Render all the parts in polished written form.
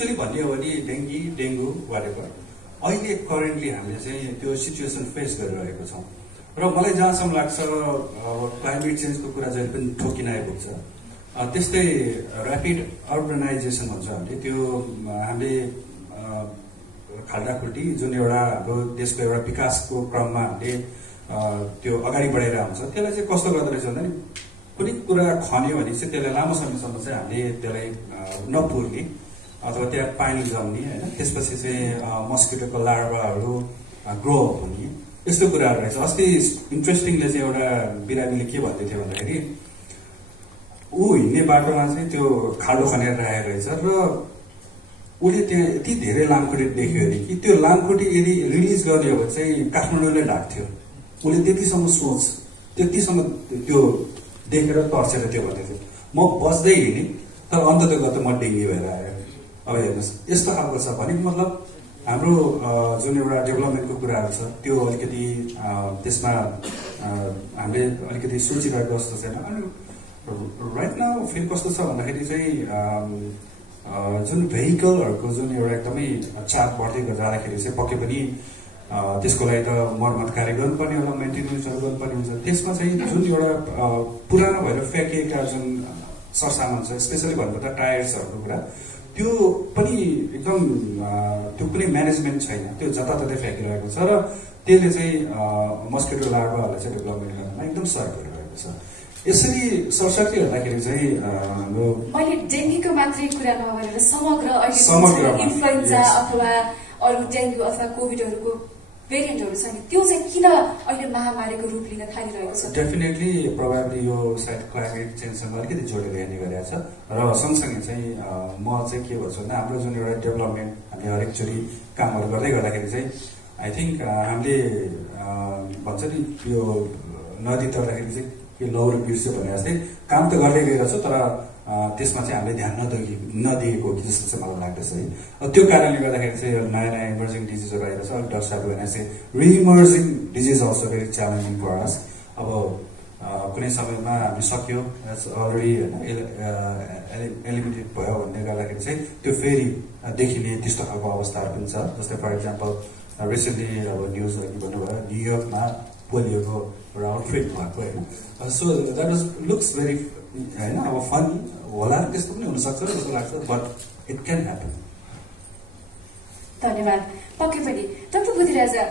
Actually भन्ने हो भने डेङ्गु वाटेभर अहिले करेन्टली हामीले चाहिँ त्यो सिचुएसन फेस गरिरहेको छौँ र मलाई जहाँसम्म लाग्छ अब क्लाइमेट चेन्जको कुरा जहिले पनि ठोकिन आइपुग्छ त्यस्तै ऱ्यापिड अर्बनाइजेसन भन्छ हामीले त्यो हामीले खाल्डाखुल्टी जुन एउटा हाम्रो देशको एउटा विकासको क्रममा हामीले त्यो अगाडि बढाइरहेको हुन्छ त्यसलाई चाहिँ कस्तो गर्दो रहेछ भन्दा नि कुनै कुरा खन्यो भने चाहिँ त्यसलाई लामो समयसम्म चाहिँ हामीले त्यसलाई नपुर्ने अथवा त्यहाँ पानी जम्ने होइन त्यसपछि चाहिँ मस्किटोको लार्भाहरू ग्रो अप हुने यस्तो कुराहरू रहेछ। अस्ति इन्ट्रेस्टिङले चाहिँ एउटा बिरामीले के भन्दै थियो भन्दाखेरि ऊ हिँड्ने बाटोमा चाहिँ त्यो खाल्डो खनेर राखेको रहेछ र उसले त्यहाँ यति धेरै लामखुट्टे देख्यो अरे कि त्यो लामखुट्टे यदि रिलिज गर्ने हो भने चाहिँ काठमाडौँले ढाक्थ्यो। उसले त्यतिसम्म सोच त्यतिसम्म त्यो देखेर तर्सेर त्यो भन्दै थियो। म बस्दै हिँडेँ तर अन्तत गर्दा म डेङ्गी भएर आयो। अब हेर्नुहोस् यस्तो खालको छ भने मतलब हाम्रो जुन एउटा डेभलपमेन्टको कुराहरू छ त्यो अलिकति त्यसमा हामीले अलिकति सोचिरहेको जस्तो छैन। अनि राइट नाउ फेरि कस्तो छ भन्दाखेरि चाहिँ जुन भेहिकलहरूको जुन एउटा एकदमै चार्ज बढ्दै जाँदाखेरि चाहिँ पक्कै पनि त्यसको लागि त मर्मत कार्य गर्नुपर्ने होला, मेन्टेनेन्सहरू गर्नुपर्ने हुन्छ। त्यसमा चाहिँ जुन एउटा पुरानो भएर फ्याँकिएका जुन सरसामान छ स्पेसली भन्नुपर्दा टायर्सहरूको कुरा त्यो पनि एकदम त्यो कुनै म्यानेजमेन्ट छैन, त्यो जताततै फ्याँकिरहेको छ र त्यसले चाहिँ मस्किटो लार्भाहरूलाई चाहिँ डेभलपमेन्ट गर्नमा एकदम सहयोग गरिरहेको छ। यसरी सरसर्ती हेर्दाखेरि चाहिँ हाम्रो मैले डेङ्गीको मात्रै कुरा नगरेर समग्र इन्फ्लुएन्जा अथवा अरू डेङ्गु अथवा कोभिडहरूको भेरिएन्टहरू छ नि त्यो चाहिँ किन अहिले महामारीको रूप लिन थालिरहेको छ? डेफिनेटली प्रोभाब्ली यो सायद क्लाइमेट चेन्जसँग अलिकति जोडेर हेर्ने गरेको छ र सँगसँगै चाहिँ म चाहिँ के भन्छु भने हाम्रो जुन एउटा डेभलपमेन्ट हामीले हरेकचोटि कामहरू गर्दै गर्दाखेरि चाहिँ आई थिङ्क हामीले भन्छ नि यो नदी तर्दाखेरि चाहिँ यो लौरो बिर्स्यो भने जस्तै काम त गर्दै गइरहेको छ तर त्यसमा चाहिँ हामीले ध्यान नदिएको कि जस्तो चाहिँ मलाई लाग्दछ है। त्यो कारणले गर्दाखेरि चाहिँ नयाँ नयाँ इमर्जिङ डिजिजहरू आइरहेको छ। डक्टर साहब भने चाहिँ reemerging disease also very challenging for us. अब कुनै समयमा हामी सक्यो अलरेडी एलिमिनेट भयो भन्ने गर्दाखेरि चाहिँ त्यो फेरि देखिने त्यस्तो खालको अवस्थाहरू पनि छ। जस्तै फर इक्जाम्पल रिसेन्टली अब न्युज अघि भन्नुभयो न्युयोर्कमा पोलियोको एउटा आउटब्रेक भएको होइन। So that was looks very होइन अब फन होला त्यस्तो पनि हुनसक्छ जस्तो लाग्छ बट इट क्यान ह्यापन। धन्यवाद। पक्कै पनि doctor Buddhiraja,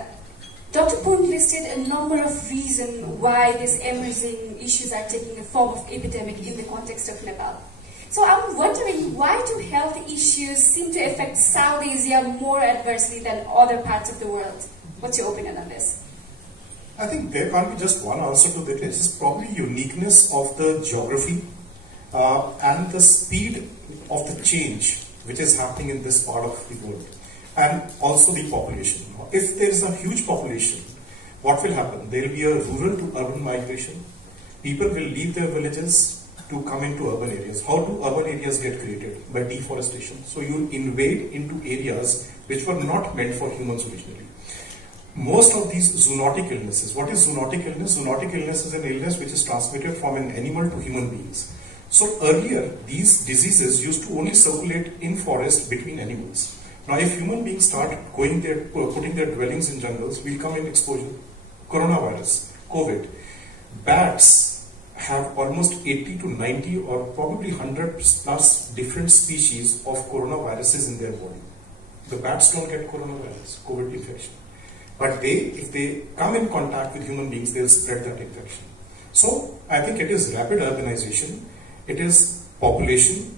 Dr. Pun listed a number of reasons why these emerging issues are taking a form of epidemic in the context of Nepal. So I'm wondering, why do health issues seem to affect South Asia more adversely than other parts of the world? What's your opinion on this? I think there can't be just one answer to this. It's probably uniqueness of the geography and the speed of the change which is happening in this part of the world, and also the population. If there is a huge population, what will happen? There will be a rural to urban migration. People will leave their villages to come into urban areas. How do urban areas get created? By deforestation. So you invade into areas which were not meant for humans originally. Most of these zoonotic illnesses. What is zoonotic illness? Zoonotic illness is an illness which is transmitted from an animal to human beings. So earlier, these diseases used to only circulate in forest between animals. Now, if human beings start going there, putting their dwellings in jungles, we'll come in exposure. Coronavirus, COVID. Bats have almost 80 to 90 or probably 100 plus different species of coronaviruses in their body. The bats don't get coronavirus, COVID infection. But if they come in contact with human beings, they'll spread that infection. So I think it is rapid urbanization, it is population,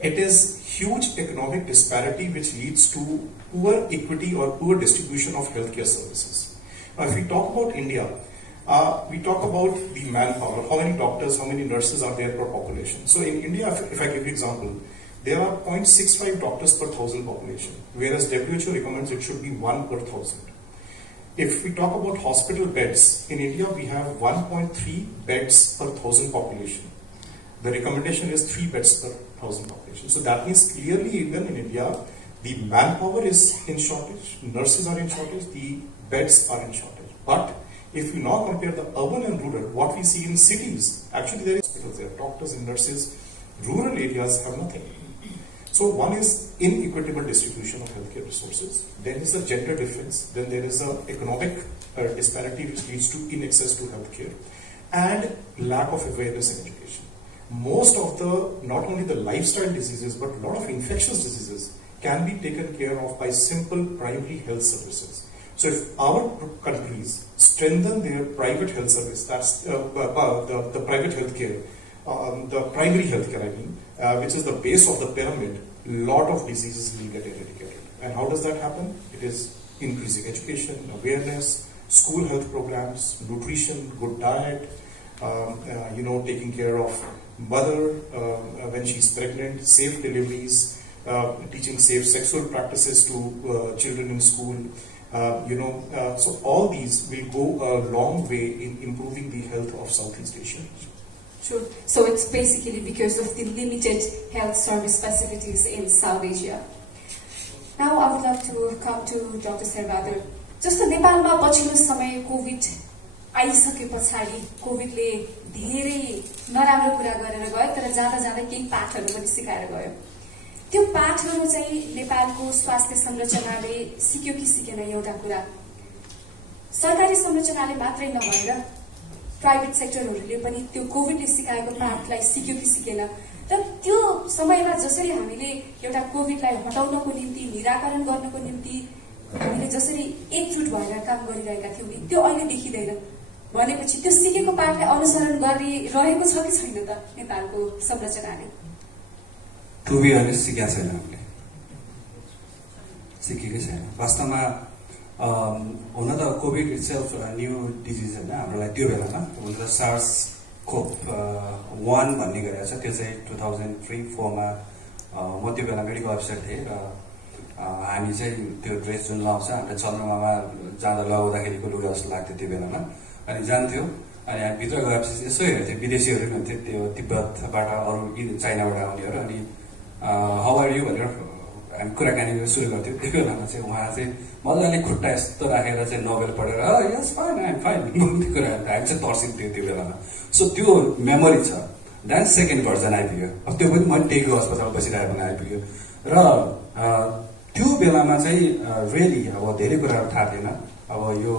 it is huge economic disparity which leads to poor equity or poor distribution of healthcare services. Now if we talk about India, we talk about the manpower, how many doctors, how many nurses are there per population. So in India, if I give you an example, there are 0.65 doctors per 1,000 population, whereas WHO recommends it should be 1 per 1,000. If we talk about hospital beds, in India we have 1.3 beds per 1,000 population. The recommendation is 3 beds per 1,000 population. So that means clearly even in India, the manpower is in shortage, nurses are in shortage, the beds are in shortage. But if we now compare the urban and rural, what we see in cities, actually there is hospitals, there are doctors and nurses. Rural areas have nothing. So one is inequitable distribution of healthcare resources, then is the gender difference, then there is an economic disparity which leads to inaccess to healthcare, and lack of awareness and education. Most of the, not only the lifestyle diseases, but a lot of infectious diseases can be taken care of by simple primary health services. So if our countries strengthen their private health service, that's the private healthcare, the primary healthcare, I mean, which is the base of the pyramid, lot of diseases will get eradicated. And how does that happen? It is increasing education, awareness, school health programs, nutrition, good diet, taking care of mother when she's pregnant, safe deliveries, teaching safe sexual practices to children in school. So all these will go a long way in improving the health of Southeast Asia. Sure. So it's basically because of the limited health service facilities in South Asia. Now I would love to come to Dr. Sher Bahadur. जस्तो नेपालमा पछिल्लो समय covid आइसके पछाडि कोभिडले धेरै नराम्रो कुरा गरेर गयो, तर जाँदा जाँदै केही पाठहरू पनि सिकाएर गयो। त्यो पाठहरू चाहिँ नेपालको स्वास्थ्य संरचनाले सिक्यो कि सिकेन एउटा कुरा, सरकारी संरचनाले मात्रै नभएर प्राइभेट सेक्टरहरूले पनि त्यो कोभिडले सिकाएको पाठलाई सिक्यो कि सिकेन। र त्यो समयमा जसरी हामीले एउटा कोभिडलाई हटाउनको निम्ति, निराकरण गर्नको निम्ति हामीले जसरी एकजुट भएर काम गरिरहेका थियौँ नि, त्यो अहिले देखिँदैन। भनेपछि त्यो सिकेको पाठलाई अनुसरण गरिरहेको छ कि छैन त नेपालको संरचनाले? टु बी अनेस्ट सिकेका छैन, हामीले सिकेकै छैन वास्तवमा। हुन त कोभिड इटसेल्फ न्यू डिजिज होइन हाम्रो लागि त्यो बेलामा। हुन त सार्स CoV-1 भन्ने गरेको छ, त्यो चाहिँ 2003-04 मा म त्यो बेला मेडिकल अफिसर थिएँ र हामी चाहिँ त्यो ड्रेस जुन लगाउँछ हामीले चन्द्रमामा जाँदा लगाउँदाखेरिको लुगा जस्तो लाग्थ्यो त्यो बेलामा। अनि जान्थ्यो, अनि हामी भित्र गएपछि यसो हेर्थ्यो, विदेशीहरू पनि हुन्थ्यो, त्यो तिब्बतबाट अरू चाइनाबाट आउनेहरू। अनि हाउ आर यु भनेर हामी कुराकानी सुरु गर्थ्यौँ। त्यो बेलामा चाहिँ उहाँ चाहिँ मजाले खुट्टा यस्तो राखेर चाहिँ नोभेल पढेर यस फाइन आइम फाइन भन्ने कुराहरू हामी चाहिँ तर्सिन्थ्यो त्यो बेलामा। सो त्यो मेमोरी छ। देन सेकेन्ड भर्जन आइपुग्यो, अब त्यो पनि मैले टेकु अस्पताल बसिरहेको बेला आइपुग्यो र त्यो बेलामा चाहिँ रियली अब धेरै कुराहरू थाहा थिएन। अब यो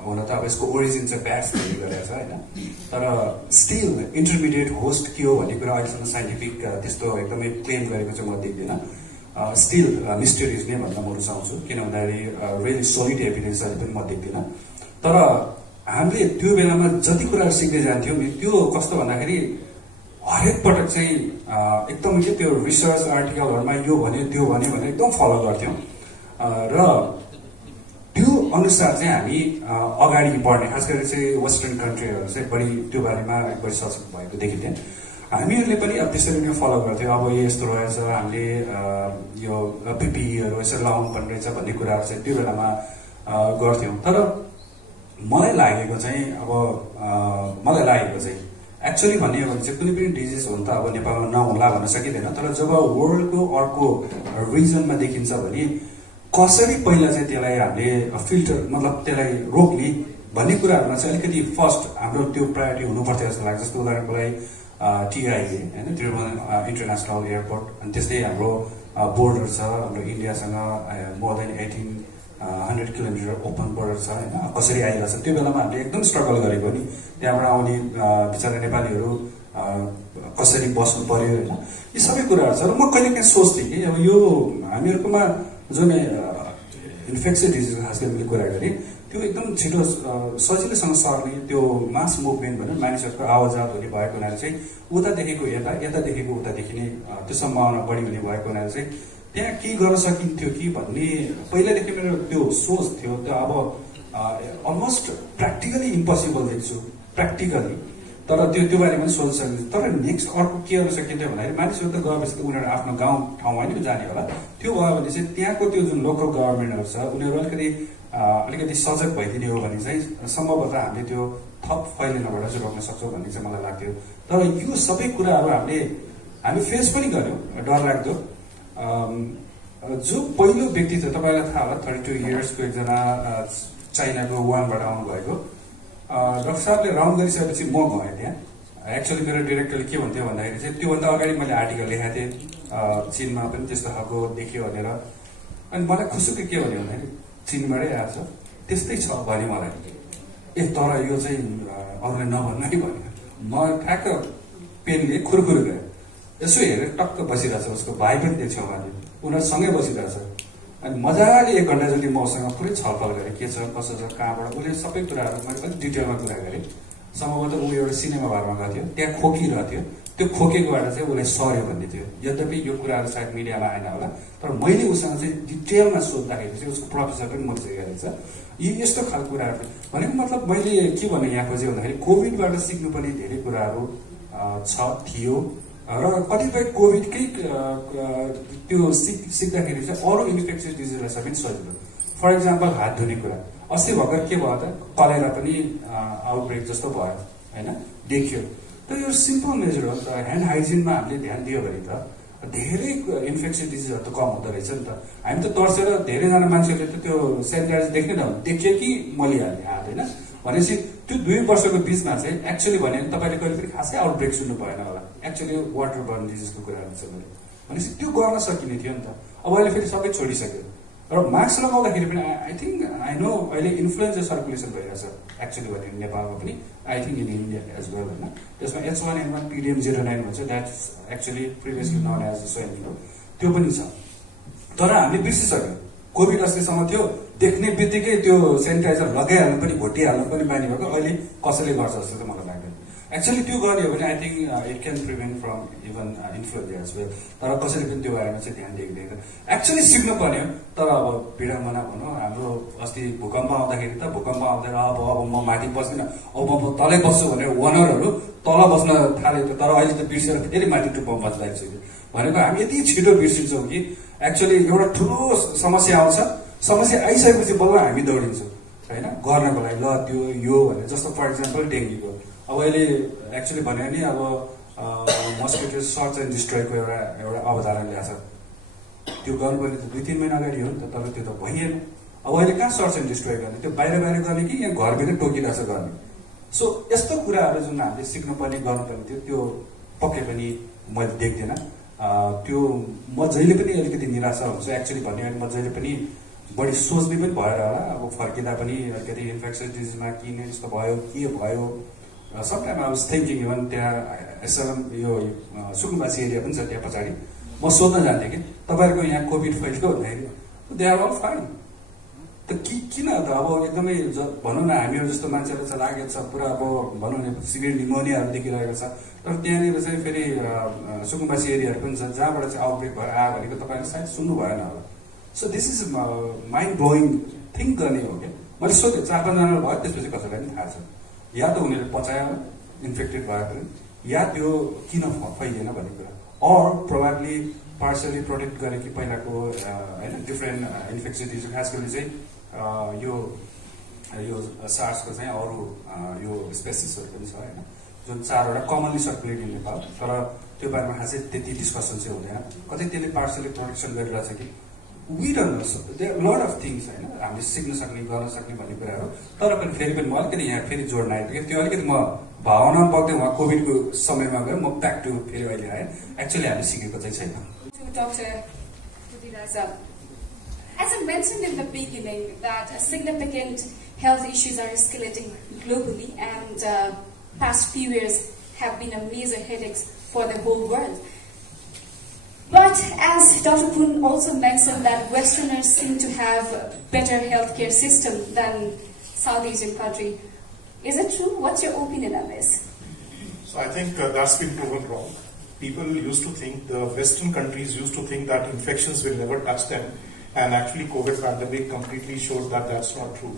हुन त अब यसको ओरिजिन चाहिँ ब्याक्स भन्ने गरेको छ होइन, तर स्टिल इन्टरमिडिएट होस्ट के हो भन्ने कुरा अहिलेसम्म साइन्टिफिक त्यस्तो एकदमै क्लेम गरेको चाहिँ म देख्दिनँ। स्टिल मिस्टेरियस नै भन्न म रुचाउँछु, किन भन्दाखेरि रियली सोलिड एभिडेन्स अहिले पनि म देख्दिनँ। तर हामीले त्यो बेलामा जति कुराहरू सिक्दै जान्थ्यौँ नि, त्यो कस्तो भन्दाखेरि हरेक पटक चाहिँ एकदम के त्यो रिसर्च आर्टिकलहरूमा यो भन्यो त्यो भन्यो भनेर एकदम फलो गर्थ्यौँ र त्यो अनुसार चाहिँ हामी अगाडि बढ्ने, खास गरी चाहिँ वेस्टर्न कन्ट्रीहरू चाहिँ बढी त्यो बारेमा बढी सचेत भएको देखिन्थ्यो। हामीहरूले पनि अब त्यसरी नै फलो गर्थ्यौँ। अब यस्तो रहेछ, हामीले यो पिपिईहरू यसरी लगाउनु पर्ने रहेछ भन्ने कुराहरू चाहिँ त्यो बेलामा गर्थ्यौँ। तर मलाई लागेको चाहिँ एक्चुअली भन्ने हो भने चाहिँ कुनै पनि डिजिज हुन त अब नेपालमा नहोला भन्न सकिँदैन, तर जब वर्ल्डको अर्को रिजनमा देखिन्छ भने कसरी पहिला चाहिँ त्यसलाई हामीले फिल्टर मतलब त्यसलाई रोक्ने भन्ने कुराहरूमा चाहिँ अलिकति फर्स्ट हाम्रो त्यो प्रायोरिटी हुनुपर्थ्यो जस्तो लाग्छ। जस्तो उदाहरणको लागि TIA होइन, त्रिभुवन इन्टरनेसनल एयरपोर्ट, अनि त्यस्तै हाम्रो बोर्डर छ हाम्रो इन्डियासँग more than 1800 kilometre open border छ होइन। कसरी आइरहेछ त्यो बेलामा हामीले एकदम स्ट्रगल गरेको नि, त्यहाँबाट आउने बिचरा नेपालीहरू कसरी बस्नु पर्यो होइन, यी सबै कुराहरू छ। र म कहिले काहीँ सोच्थेँ कि अब यो हामीहरूकोमा जुन इन्फेक्सियस डिजिज खास गरी मैले कुरा गरेँ, त्यो एकदम छिटो सजिलैसँग सर्ने त्यो मास मुभमेन्ट भनेर मानिसहरूको आवाजात हुने भएको हुनाले चाहिँ उतादेखिको यता, यतादेखिको उतादेखि नै त्यो सम्भावना बढी हुने भएको हुनाले चाहिँ त्यहाँ के गर्न सकिन्थ्यो कि भन्ने पहिलादेखि मेरो त्यो सोच थियो। त्यो अब अलमोस्ट प्र्याक्टिकली इम्पोसिबल देख्छु प्र्याक्टिकली, तर त्यो बारेमा पनि सोच्न सकिन्छ। तर नेक्स्ट अर्को के गर्न सकिन्थ्यो भन्दाखेरि मानिसहरू त गएपछि त उनीहरू आफ्नो गाउँ ठाउँमा नै जाने होला, त्यो भयो भने चाहिँ त्यहाँको त्यो जुन लोकल गभर्मेन्टहरू छ उनीहरू अलिकति सजग भइदिने हो भने चाहिँ सम्भवतः हामीले त्यो थप फैलिनबाट चाहिँ रोक्न सक्छौँ भन्ने चाहिँ मलाई लाग्थ्यो। तर यो सबै कुराहरू हामी फेस पनि गऱ्यौँ, डरलाग्दो। जो पहिलो व्यक्ति थियो तपाईँलाई थाहा होला, 32 इयर्सको एकजना चाइनाको वुहानबाट आउनुभएको डाक्टर साहबले राउन्ड गरिसकेपछि म गएँ त्यहाँ। एक्चुअली मेरो डिरेक्टरले के भन्थ्यो भन्दाखेरि चाहिँ त्योभन्दा अगाडि मैले आर्टिकल लेखाएको थिएँ चीनमा पनि त्यस्तो खालको देखियो भनेर अनि मलाई खुसीको के भन्यो भन्दाखेरि चीनबाटै आएछ त्यस्तै छ भन्यो मलाई ए तर यो चाहिँ अरूले नभन्नु है भन्यो म ठ्याक्क पेनले खुरखुरु गयो यसो हेरेर टक्क बसिरहेछ उसको भाइ पनि त्यो छेउमा थियो उनीहरू सँगै बसिरहेछ अनि मजाले 1 घण्टा जति मसँग पुरै छलफल गरेँ के छ कसो छ कहाँबाट उसले सबै कुराहरू मैले अलिक डिटेलमा कुरा गरेँ सम्भवतः ऊ एउटा सिनेमा घरमा गएको थियो त्यहाँ खोकिरहेको थियो त्यो खोकेकोबाट चाहिँ उसले सर्यो भन्ने थियो यद्यपि यो कुराहरू सायद मिडियामा आएन होला तर मैले उसँग चाहिँ डिटेलमा सोद्धाखेरि चाहिँ उसको प्रोफेसर पनि मरिसकेको रहेछ यी यस्तो खालको कुराहरू भनेको मतलब मैले के भन्ने यहाँ खोजेँ भन्दाखेरि कोभिडबाट सिक्नुपर्ने धेरै कुराहरू थियो र कतिपय कोभिडकै त्यो सिक्दाखेरि चाहिँ अरू इन्फेक्सियस डिजिजलाई सबै सजिलो फर इक्जाम्पल हात धुने कुरा अस्ति भर्खर के भयो त कलेरा पनि आउटब्रेक जस्तो भयो होइन देखियो त यो सिम्पल मेजर हो त ह्यान्ड हाइजिनमा हामीले ध्यान दियो भने त धेरै इन्फेक्सियस डिजिजहरू त कम हुँदो रहेछ नि त हामी त तर्सेर धेरैजना मान्छेहरूले त त्यो सेनिटाइजर देख्ने त देखियो कि मलिहाल्ने हात होइन भनेपछि त्यो 2 वर्षको बिचमा चाहिँ एक्चुअली भने तपाईँले कहिले पनि खासै आउटब्रेक सुन्नु भएन होला एक्चुअली वाटर बर्न डिजिजको कुराहरू छ भनेपछि त्यो गर्न सकिने थियो नि त अब अहिले फेरि सबै छोडिसक्यो र मास्क लगाउँदाखेरि पनि आई थिङ्क आई नो अहिले इन्फ्लुएन्जा सर्कुलेसन भइरहेछ एक्चुअली भने नेपालमा पनि I think in India as well होइन त्यसमा H1N1 PDM09 भन्छ that's actually previously known as swine flu त्यो पनि छ तर हामीले बिर्सिसक्यो कोभिड अस्तिसम्म थियो देख्ने बित्तिकै त्यो सेनिटाइजर लगाइहाल्नु पनि घोटिहाल्नु पनि बानी भएको अहिले कसैले गर्छ जस्तो त मलाई लाग्दैन एक्चुअली त्यो गर्ने हो भने I think it can prevent from even influenza as well तर कसैले पनि त्यो बारेमा चाहिँ ध्यान दिएको एक्चुली सिक्नु पर्ने हो तर अब विडम्बना भनौँ हाम्रो अस्ति भूकम्प आउँदाखेरि त भूकम्प आउँदैन अब म माथि बस्दिनँ अब म तलै बस्छु भनेर ओनरहरू तल बस्न थालेको तर अहिले त बिर्सेर फेरि माथि टुप्पा बस्दा आइसक्यो भनेको हामी यति छिटो बिर्सिन्छौँ कि एक्चुली एउटा ठुलो समस्या आउँछ समस्या आइसकेपछि बल्ल हामी दौडिन्छौँ होइन गर्नको लागि ल त्यो यो भनेर जस्तो फर इक्जाम्पल डेङ्गीको अब अहिले एक्चुली भन्यो भने अब मस्किटो सर्च एन्ड डिस्ट्रोयको एउटा अवधारणा ल्याएको छ त्यो गर्नुपर्ने त 2-3 महिना अगाडि हो नि त तर त्यो त भइएन अब अहिले कहाँ सर्च एन्ड डिस्ट्रोय गर्ने त्यो बाहिर गर्ने कि यहाँ घरभित्र टोकिरहेछ गर्ने सो यस्तो कुराहरू जुन हामीले सिक्नुपर्ने गर्नुपर्ने थियो त्यो पक्कै पनि मैले देख्दिनँ त्यो म जहिले पनि अलिकति निराशा हुन्छ एक्चुली भन्यो भने म जहिले पनि बढी सोच्ने पनि भएर होला अब फर्किँदा पनि अलिकति इन्फेक्सियस डिजिजमा किन यस्तो भयो के भयो sometime I was thinking even त्यहाँ एसएलएम यो सुकुम्बासी एरिया पनि छ त्यहाँ पछाडि म सोध्न जान्थेँ कि तपाईँहरूको यहाँ कोभिड फैलियो भन्दाखेरि दे आर अल फाइन त किन त अब एकदमै भनौँ न हामीहरू जस्तो मान्छेलाई चाहिँ लागेको छ पुरा अब भनौँ न सिभियर निमोनियाहरू देखिरहेको छ तर त्यहाँनिर चाहिँ फेरि सुकुम्बासी एरियाहरू पनि छ जहाँबाट चाहिँ आउटब्रेक भएर आयो भनेको तपाईँले सायद सुन्नु भएन होला so this is mind blowing think गर्ने हो क्या मैले सोधेँ 4-5 भयो त्यसपछि कसैलाई पनि थाहा छ या त उनीहरूले पचायो इन्फेक्टेड भयो पनि या त्यो किन फैलिएन भन्ने कुरा अर प्रोभाब्ली पार्सली प्रोटेक्ट गरे कि पहिलाको होइन डिफ्रेन्ट इन्फेक्सन डिजिज खास गरी चाहिँ यो सार्सको चाहिँ अरू यो स्पेसिसहरू पनि छ होइन जुन 4वटा कमनली सर्कुलेट इन नेपाल तर त्यो बारेमा खासै त्यति डिस्कसन चाहिँ हुँदैन कतै त्यसले पार्सली प्रोटेक्सन गरिरहेछ कि we don't know there lot of things होइन हामीले सिक्न सक्ने गर्न सक्ने भन्ने कुराहरू तर पनि फेरि पनि म अलिकति यहाँ फेरि जोड्न आइपुगेँ त्यो अलिकति म भावना बग्दै उहाँ कोभिडको समयमा गयो म ब्याक टु फेरि अहिले आएँ एक्चुअली हामीले सिकेको चाहिँ छैन As I mentioned in the beginning, that significant health issues are escalating globally, and past few years have been a major headaches for the whole world. But as Dr. Pun also mentioned, that Westerners seem to have better healthcare system than South Asian country. Is it true? What's your opinion on this? So I think that's been proven wrong. People used to think, the Western countries used to think that infections will never touch them. And actually COVID pandemic completely shows that that's not true.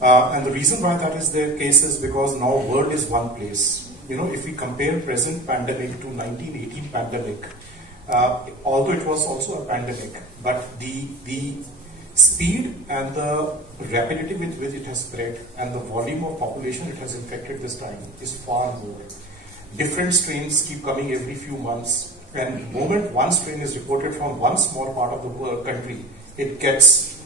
And the reason why that is the case is because now world is one place. You know, if we compare present pandemic to 1918 pandemic, although it was also a pandemic, but the speed and the rapidity with which it has spread and the volume of population it has infected this time is far more. Different strains keep coming every few months, and the moment one strain is reported from one small part of the world, country, it gets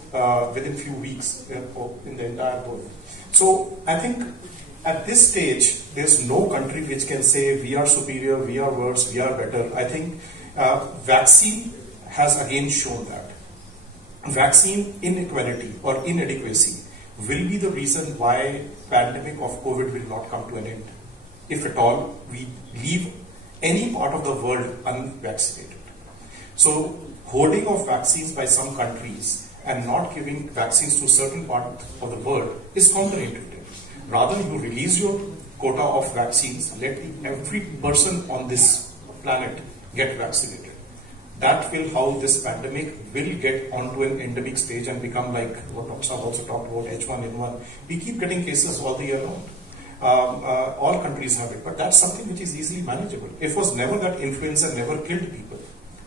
within few weeks in the entire world. So I think at this stage, there's no country which can say we are superior, we are worse, we are better. I think Vaccine has again shown that vaccine inequality or inadequacy will be the reason why pandemic of COVID will not come to an end. If at all we leave any part of the world unvaccinated. So hoarding of vaccines by some countries and not giving vaccines to certain part of the world is counterintuitive. Rather, you release your quota of vaccines, let every person on this planet get vaccinated. That will how this pandemic will get onto an endemic stage and become like what Dr. also talked about, H1N1. We keep getting cases all the year long. All countries have it, but that's something which is easily manageable. It was never that influenza never killed people.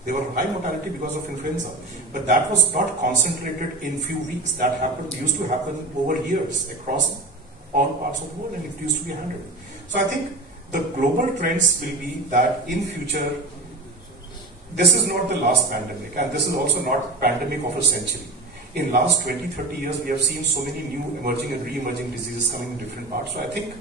There were high mortality because of influenza, but that was not concentrated in few weeks. That used to happen over years across all parts of the world, and it used to be handled. So I think the global trends will be that in future, this is not the last pandemic, and this is also not pandemic of a century. In last 20, 30 years, we have seen so many new emerging and re-emerging diseases coming in different parts. So I think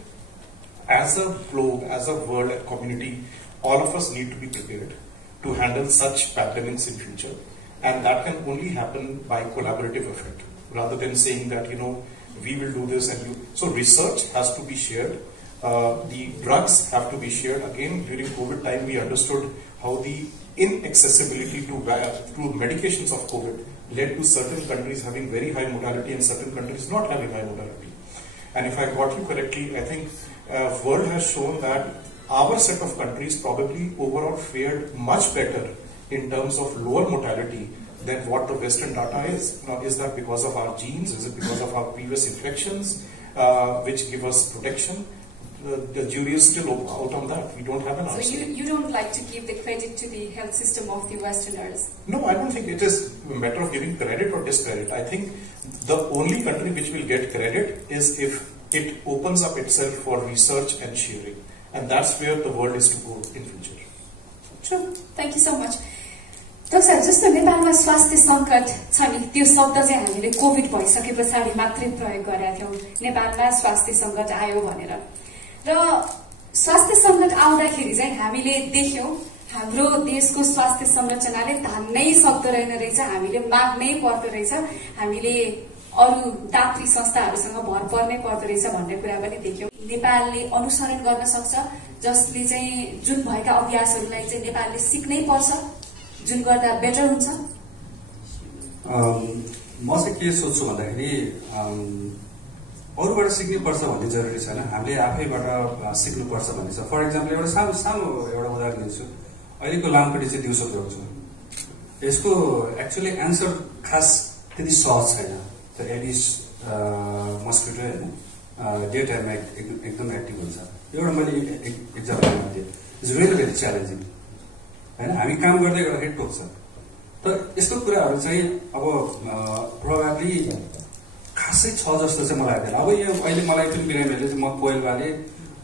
as a globe, as a world and community, all of us need to be prepared to handle such pandemics in future. And that can only happen by collaborative effort, rather than saying that, we will do this and you. So research has to be shared. The drugs have to be shared. Again, during COVID time, we understood how the inaccessibility to medications of COVID led to certain countries having very high mortality and certain countries not having high mortality. And if I got you correctly, I think world has shown that our set of countries probably overall fared much better in terms of lower mortality than what the Western data is. Now, is that because of our genes? Is it because of our previous infections, which give us protection? The jury is still out on that. We don't have an answer. So you don't like to give the credit to the health system of the Westerners? No, I don't think it is a matter of giving credit or discredit. I think the only country which will get credit is if it opens up itself for research and sharing. And that's where the world is to go in future. True. Thank you so much. Doctor जस्तो नेपालमा स्वास्थ्य सङ्कट छ नि त्यो शब्द चाहिँ हामीले कोभिड भइसके पछाडि मात्रै प्रयोग गरेका थियौं नेपालमा स्वास्थ्य सङ्कट आयो भनेर र स्वास्थ्य सङ्कट आउँदाखेरि चाहिँ हामीले देख्यौं हाम्रो देशको स्वास्थ्य संरचनाले धान्नै सक्दो रहेन रहेछ हामीले माग्नै पर्दो रहेछ हामीले अरु दात्री संस्थाहरुसँग भर पर्नै पर्दो रहेछ भन्ने कुरा पनि देख्यौं नेपालले अनुसरण गर्न सक्छ जसले चाहिँ जुन भएका अभ्यासहरुलाई चाहिँ नेपालले सिक्नै पर्छ जुन गर्दा बेटर हुन्छ म चाहिँ के सोच्छु भन्दाखेरि अरूबाट सिक्नै पर्छ भन्ने जरुरी छैन हामीले आफैबाट सिक्नु पर्छ भन्ने छ फर एक्जाम्पल एउटा सानो एउटा उदाहरण दिन्छु अहिलेको लामखुट्टे चाहिँ दिउँसो जोड्छु यसको एक्चुअली आन्सर खास त्यति सहज छैन त एडिस मस्किटो हैन डे टाइममा एकदम एक्टिभ हुन्छ एउटा मैले एक्जाम्पल दिएँ इट्स रियली भेरी च्यालेन्जिङ हैन हामी काम गर्दै गर्दाखेरि टोक्छ तर यस्तो कुराहरु चाहिँ अब प्रोबेबली खासै छ जस्तो चाहिँ मलाई लाग्दैन अब यो अहिले मलाई पनि बिरामीहरुले चाहिँ म कोइल वाले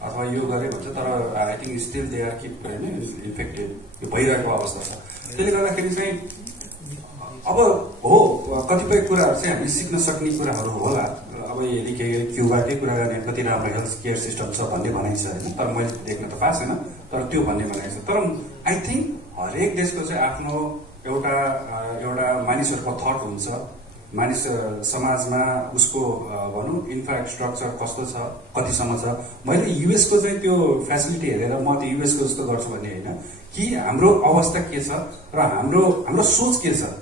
अथवा यो गरे भन्छ तर I think still they are keep हैन इन्फेक्टेड यो भइरहेको अवस्था छ त्यसले गर्दाखेरि चाहिँ अब हो कतिपय कुराहरु चाहिँ हामी सिक्न सक्ने कुराहरु होला अब यदि के क्युबाकै कुरा गर्ने कति राम्रो हेल्थ केयर सिस्टम छ भन्ने भनाइ छ हैन तर मैले देख्न त पाएको छैन तर त्यो भन्ने भनाइ छ तर आई थिंक हरेक देशको चाहिँ आफ्नो एउटा मानिसहरुको थट हुन्छ मानिस समाजमा उसको भनौं इन्फ्रास्ट्रक्चर कस्तो छ कतिसम्म छ मैले युएस को चाहिँ त्यो फ्यासिलिटी हेरेर म त्यो युएस को जस्तो गर्छु भन्ने हैन कि हाम्रो अवस्था के छ र हाम्रो सोच के छ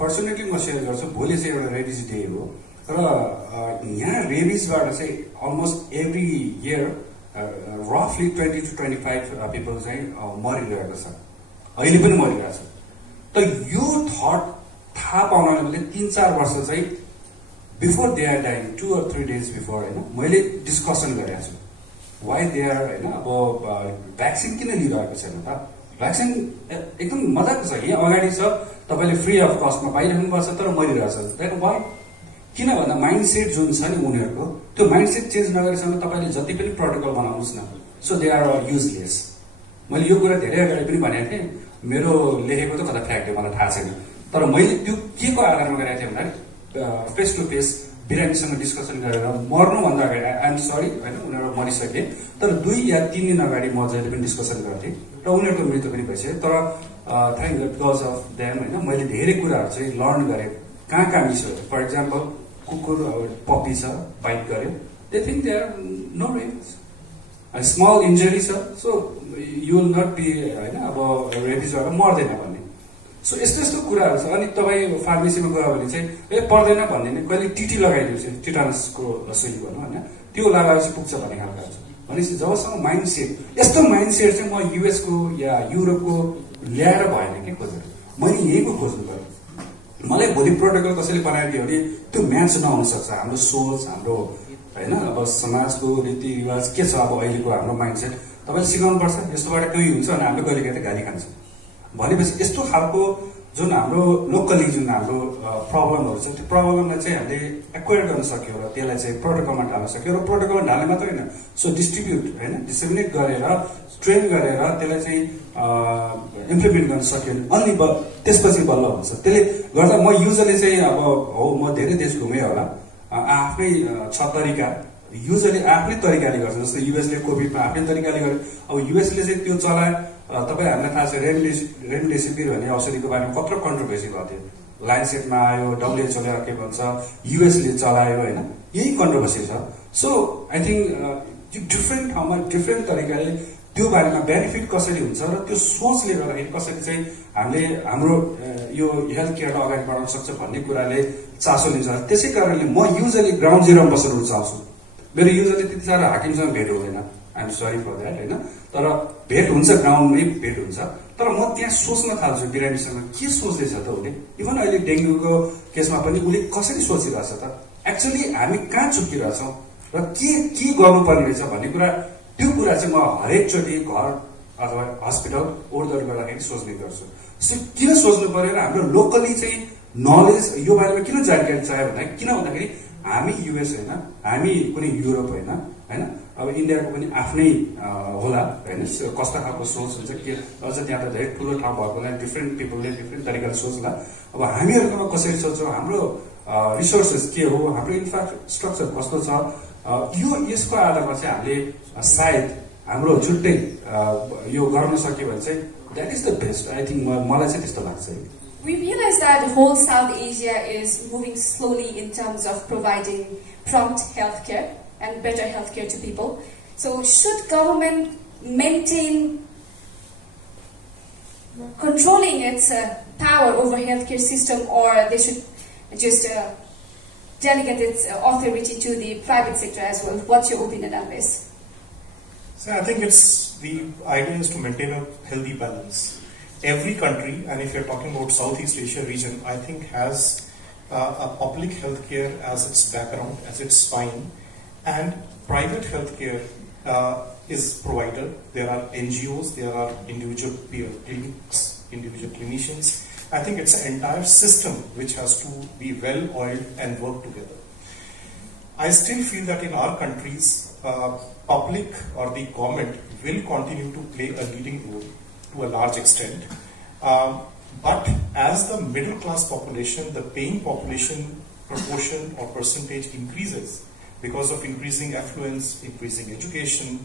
फर्चुनेटली म शेयर गर्छु भोलि चाहिँ एउटा रेबिज डे हो र यहाँ रेबिजबाट चाहिँ अलमोस्ट एभ्री इयर रफली 20 to 25 पिपल चाहिँ मरिरहेको छ अहिले पनि मरिरहेको छ त यो थट थाहा पाउनले मैले 3-4 वर्ष चाहिँ before they are dying 2 or 3 days before हैन मैले डिस्कसन गरेको छु व्हाई दे आर हैन अब भ्याक्सिन किन लिइरहेको छैन त भ्याक्सिन एकदम मजाको छ यहाँ अगाडि छ तपाईले फ्री अफ कस्टमा पाइरहनु पर्छ तर मरिरहेछ त्यसको वाइ किन भन्दा माइन्डसेट जुन छ नि उनीहरुको त्यो माइन्डसेट चेन्ज नगरेसम्म तपाईले जति पनि प्रोटोकल बनाउनुस् न सो दे आर युजलेस मैले यो कुरा धेरै अगाडि पनि भनेको थिएँ मेरो लेखेको त कता फ्याक्ट हो मलाई थाहा छैन तर मैले त्यो के को आधारमा गरेको थिएँ भन्दा फेस टु फेस बिरामीसँग डिस्कसन गरेर मर्नुभन्दा अगाडि आइएम सरी होइन उनीहरू मरिसके तर 2 या 3 दिन अगाडि म जहिले पनि डिस्कसन गर्थेँ र उनीहरूको मृत्यु पनि भइसक्यो तर thank god because of them होइन मैले धेरै कुराहरू चाहिँ लर्न गरेँ कहाँ मिस हो फर इक्जाम्पल कुकुर पप्पी छ बाइट गर्यो they think they are no rabies small injury छ so you will not be होइन अब रेपिस भएर मर्दैन भन्ने सो यस्तो कुराहरू छ अनि तपाईँ फार्मेसीमा गयो भने चाहिँ पर्दैन भन्ने नै कहिले टिटी लगाइदिन्छ टिटानसको सुई भनौँ होइन त्यो लगाएपछि पुग्छ भन्ने खालको छ भनेपछि जबसम्म माइन्ड सेट यस्तो माइन्ड सेट चाहिँ म युएसको या युरोपको ल्याएर भएन कि खोजेर मैले यहीँको खोज्नु पर्यो मलाई भोलि प्रोटोकल कसैले बनाइदियो भने त्यो म्याच नहुन सक्छ हाम्रो सोच हाम्रो होइन अब समाजको रीतिरिवाज के छ अब अहिलेको हाम्रो माइन्ड सेट तपाईँले सिकाउनु पर्छ यस्तोबाट केही हुन्छ अनि हाम्रो कहिले काहीँ त गाली खान्छ भनेपछि यस्तो खालको जुन हाम्रो लोकली जुन हाम्रो प्रब्लमहरू छ त्यो प्रब्लमलाई चाहिँ हामीले एक्वायर गर्न सक्यो र त्यसलाई चाहिँ प्रोटोकलमा ढाल्न सक्यो र प्रोटोकलमा ढाल्ने मात्र होइन सो डिस्ट्रिब्युट होइन डिस्ट्रिब्युट गरेर ट्रेन गरेर त्यसलाई चाहिँ इम्प्लिमेन्ट गर्न सक्यो अनि त्यसपछि बल्ल हुन्छ त्यसले गर्दा म युजली चाहिँ अब हो म धेरै देश घुमेँ होला आफ्नै छ तरिका युजली आफ्नै तरिकाले गर्छ जस्तो युएसले कोभिडमा आफ्नै तरिकाले गर्यो अब युएसले चाहिँ त्यो चलायो तपाईँ हामीलाई थाहा छ रेमडेसिभिर भन्ने औषधिको बारेमा कत्रो कन्ट्रोभर्सी भएको थियो लाइनसेटमा आयो डब्लुएचओले के भन्छ युएसले चलायो होइन यही कन्ट्रोभर्सी छ सो आई थिङ्क डिफ्रेन्ट ठाउँमा डिफ्रेन्ट तरिकाले त्यो बारेमा बेनिफिट कसरी हुन्छ र त्यो सोचले गर्दाखेरि कसरी चाहिँ हामीले हाम्रो यो हेल्थ केयरलाई अगाडि बढाउन सक्छ भन्ने कुराले चासो लिन्छ त्यसै कारणले म युजली ग्राउन्ड जिरोमा बसेर रुचाउँछु मेरो युजली त्यति साह्रो हाकिमसँग भेट हुँदैन आइएम सरी फर द्याट होइन तर भेट हुन्छ ग्राउन्डमै भेट हुन्छ तर म त्यहाँ सोच्न थाल्छु बिरामीसँग के सोच्दैछ त उसले इभन अहिले डेङ्गुको केसमा पनि उसले कसरी सोचिरहेछ त एक्चुअली हामी कहाँ चुकिरहेछौँ र के गर्नुपर्ने रहेछ भन्ने कुरा त्यो कुरा चाहिँ म हरेकचोटि घर अथवा हस्पिटल ओर्दर गर्दाखेरि सोच्ने गर्छु किन सोच्नु पर्यो र हाम्रो लोकली चाहिँ नलेज यो बारेमा किन जानकारी चाहियो भन्दाखेरि किन भन्दाखेरि हामी युएस होइन हामी कुनै युरोप होइन होइन अब इन्डियाको पनि आफ्नै होला होइन कस्तो खालको सोच हुन्छ के अझ त्यहाँ त धेरै ठुलो ठाउँ भएकोले डिफ्रेन्ट पिपलले डिफ्रेन्ट तरिकाले सोच्ला अब हामीहरूकोमा कसरी सोच्छौँ हाम्रो रिसोर्सेस के हो हाम्रो इन्फ्रास्ट्रक्चर कस्तो छ यो यसको आधारमा चाहिँ हामीले सायद हाम्रो छुट्टै यो गर्न सक्यो भने चाहिँ that is the best I think मलाई चाहिँ त्यस्तो लाग्छ We realize that whole South Asia is moving slowly in terms of providing prompt healthcare and better healthcare to people. So should government maintain controlling its power over healthcare system, or they should just delegate its authority to the private sector as well? What's your opinion on this? So I think the idea is to maintain a healthy balance. Every country, and if you're talking about Southeast Asia region, I think has a public healthcare as its background, as its spine, and private healthcare is provided. There are NGOs, there are individual peer clinics, individual clinicians. I think it's an entire system which has to be well oiled and work together. I still feel that in our countries, public or the government will continue to play a leading role to a large extent. But as the middle class population, the paying population proportion or percentage increases because of increasing affluence, increasing education,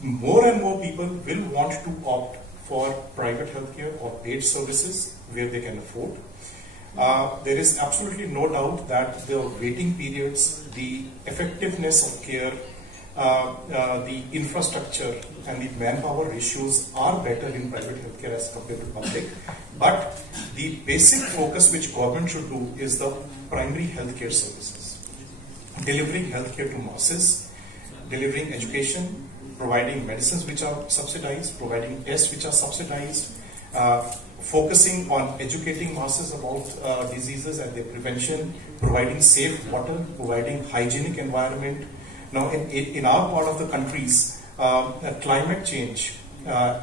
more and more people will want to opt for private healthcare or paid services where they can afford. There is absolutely no doubt that the waiting periods, the effectiveness of care, the infrastructure and the manpower ratios are better in private healthcare as compared to public. But the basic focus which government should do is the primary healthcare services. Delivering healthcare to masses, delivering education, providing medicines which are subsidized, providing tests which are subsidized, focusing on educating masses about diseases and their prevention, providing safe water, providing hygienic environment. Now, in our part of the countries, climate change,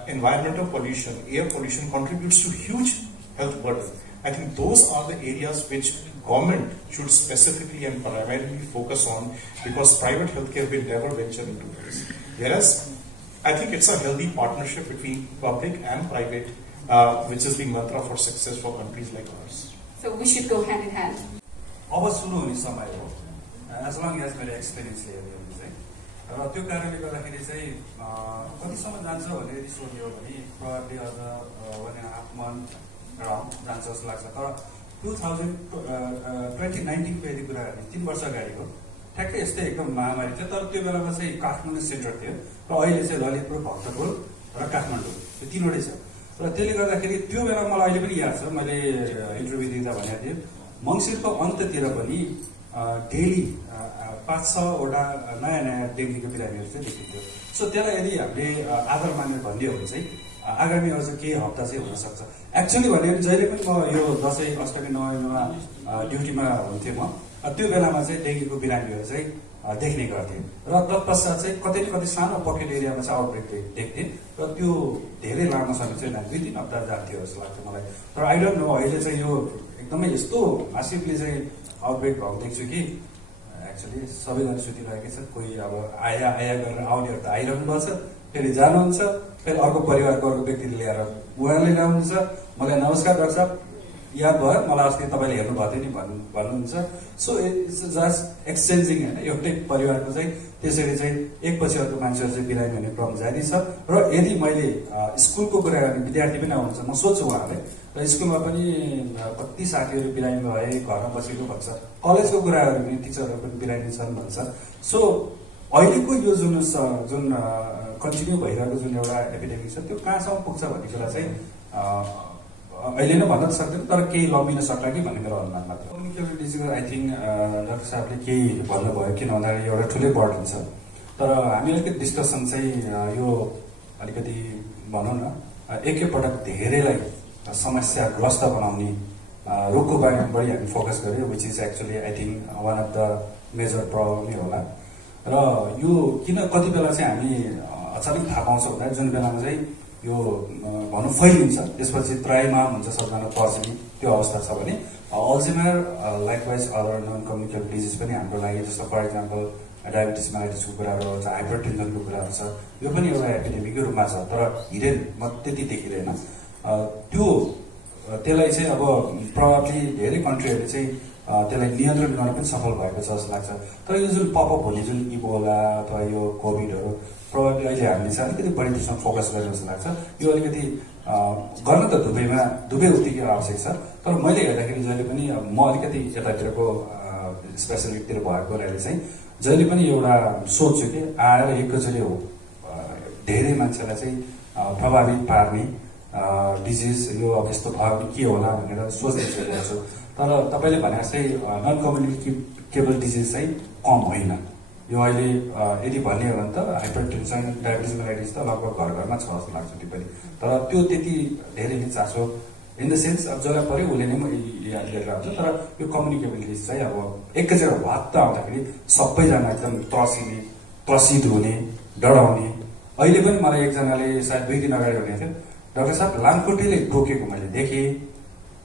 environmental pollution, air pollution contributes to huge health burden. I think those are the areas which government should specifically and primarily focus on, because private healthcare will never venture into this. Whereas, I think it's a healthy partnership between public and private, which is the mantra for success for countries like ours. So we should go hand in hand. अब सुरु हुने समय हो as long as मेरो एक्सपिरियन्सले हेर्ने हो भने चाहिँ र त्यो कारणले गर्दाखेरि चाहिँ कतिसम्म जान्छ भनेर यदि सोध्यो भने प्रब्लली अझ 1.5 month जान्छ जस्तो लाग्छ तर 2019 को यदि कुरा गर्ने 3 वर्ष अगाडिको ठ्याक्कै यस्तै एकदम महामारी थियो तर त्यो बेलामा चाहिँ काठमाडौँ सेन्टर थियो र अहिले चाहिँ ललितपुर भक्तपुर र काठमाडौँ यो तीनवटै छ र त्यसले गर्दाखेरि त्यो बेला मलाई अहिले पनि याद छ मैले इन्टरभ्यू दिँदा भनेको थिएँ मङ्सिरको अन्ततिर पनि डेली 5-6 नयाँ डेङ्गीको बिरामीहरू चाहिँ देखिन्थ्यो सो त्यसलाई यदि हामीले आधार मानेर भनिदियो भने चाहिँ आगामी अझ केही हप्ता चाहिँ हुनसक्छ एक्चुअली भने जहिले पनि म यो दसैँ अष्टमी नवमीमा ड्युटीमा हुन्थेँ म त्यो बेलामा चाहिँ डेङ्गीको बिरामीहरू चाहिँ देख्ने गर्थेँ र तत्पश्चात चाहिँ कतै न कतै सानो पकेट एरियामा चाहिँ आउटब्रेक देख्थेँ र त्यो धेरै लामो समय चाहिँ 2-3 हप्ता जान्थ्यो जस्तो लाग्छ मलाई तर आई डोन्ट नो अहिले चाहिँ यो एकदमै यस्तो मासिभली चाहिँ आउटब्रेक भएको देख्छु कि एक्चुअली सबैजना सुतिरहेकै छ कोही अब आया गरेर आउनेहरू त आइरहनु भएको छ फेरि जानुहुन्छ फेरि अर्को परिवारको अर्को व्यक्तिले ल्याएर उहाँले ल्याउनुहुन्छ मलाई नमस्कार डाक्टर साहब याद भयो मलाई अस्ति तपाईँले हेर्नु भएको थियो नि भन्नुहुन्छ सो इट्स जस्ट एक्सचेन्जिङ होइन एउटै परिवारको चाहिँ त्यसरी चाहिँ एकपछि अर्को मान्छेहरू चाहिँ बिरामी हुने क्रम जारी छ र यदि मैले स्कुलको कुरा गर्ने विद्यार्थी पनि आउनुहुन्छ म सोध्छु उहाँलाई र स्कुलमा पनि कति साथीहरू बिरामी भए घरमा बसेको भन्छ कलेजको कुराहरू पनि टिचरहरू पनि बिरामी छन् भन्छ सो अहिलेको यो जुन कन्टिन्यू भइरहेको जुन एउटा एपिडेमिक छ त्यो कहाँसम्म पुग्छ भन्ने कुरा चाहिँ अहिले नै भन्न सक्दैन तर केही लम्बिन सक्ला कि भन्ने मेरो अनुमान मात्र कम्युनिकेबल डिजिजको आई थिङ्क डाक्टर साहबले केही भन्नुभयो किन भन्दाखेरि एउटा ठुलै बर्डन छ तर हामी अलिकति डिस्कसन चाहिँ यो अलिकति भनौँ न एकैपटक धेरैलाई समस्याग्रस्त बनाउने रोगको बारेमा बढी हामी फोकस गर्यो which is actually I think one of the major प्रब्लमै होला र यो किन कति बेला चाहिँ हामी अचानक थाहा पाउँछौँ भन्दा जुन बेलामा चाहिँ यो भनौँ फैलिन्छ त्यसपछि त्राइमाम हुन्छ सबजना पर्छ त्यो अवस्था छ भने Alzheimer likewise other non communicable disease पनि हाम्रो लागि जस्तो फर इक्जाम्पल डायबिटिस मेलाइटिसको कुराहरू छ हाइपरटेन्सनको कुराहरू छ यो पनि एउटा एपिडेमिककै रूपमा छ तर हिडेन म त्यति देखिँदैन त्यसलाई चाहिँ अब प्रब्लली धेरै कन्ट्रीहरूले चाहिँ त्यसलाई नियन्त्रण गर्न पनि सफल भएको छ जस्तो लाग्छ तर यो जुन पपअप हुने जुन इबोला अथवा यो कोभिडहरू प्रब्लली अहिले हामीले चाहिँ अलिकति बढी त्यसमा फोकस गरेर जस्तो लाग्छ यो अलिकति गर्न त दुवै उत्तिकै आवश्यक छ तर मैले हेर्दाखेरि जहिले पनि म अलिकति यतातिरको स्पेसलिटीतिर भएकोले चाहिँ जहिले पनि एउटा सोच्छु कि आएर एकैचोटि हो धेरै मान्छेलाई चाहिँ प्रभावित पार्ने डिजिज यो अब यस्तो भयो भने के होला भनेर सोच्दै सोचेको छु तर तपाईँले भने जस्तै नन कम्युनिकेबल डिजिज चाहिँ कम होइन यो अहिले यदि भन्ने हो भने त हाइपरटेन्सन डायबिटिस मेलाइटिस त लगभग घरमा छ जस्तो लाग्छ त्यो पनि तर त्यो त्यति धेरै नै चासो इन द सेन्स अब जसलाई पऱ्यो उसले नै याद गरेर आउँछ तर यो कम्युनिकेबल डिजिज चाहिँ अब एकैचोटि वात्त आउँदाखेरि सबैजना एकदम त्रसित हुने डराउने अहिले पनि मलाई एकजनाले सायद 2 दिन अगाडि भनेको थियो डाक्टर साहब लामखुट्टेले टोकेको मैले देखेँ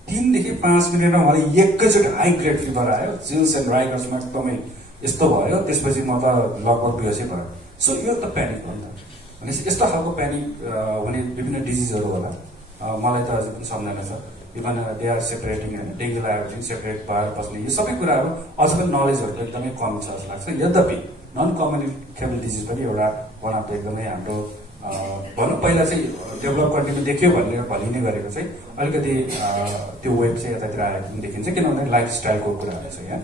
3 देखि 5 मिनटमा मलाई एकैचोटि हाई ग्रेड फिभर आयो चिल्स एन्ड राइगर्समा एकदमै यस्तो भयो त्यसपछि म त लगभग बेहोसै भयो सो यो त प्यानिक हो नि त भनेपछि यस्तो खालको प्यानिक हुने विभिन्न डिजिजहरू होला मलाई त अझै पनि सम्झना छ इभन दे आर सेपरेटिङ होइन डेङ्गु लाग्यो भने सेपरेट भएर बस्ने यो सबै कुराहरू अझ पनि नलेजहरू एकदमै कम छ जस्तो लाग्छ यद्यपि नन कम्युनिकेबल डिजिज पनि एउटा वान अफ द एकदमै हाम्रो भनौँ पहिला चाहिँ डेभलप कन्ट्रीमा देखियो भनेर भनिने गरेको चाहिँ अलिकति त्यो वेब चाहिँ यतातिर आएको पनि देखिन्छ किनभने लाइफस्टाइलको कुराहरू छ यहाँ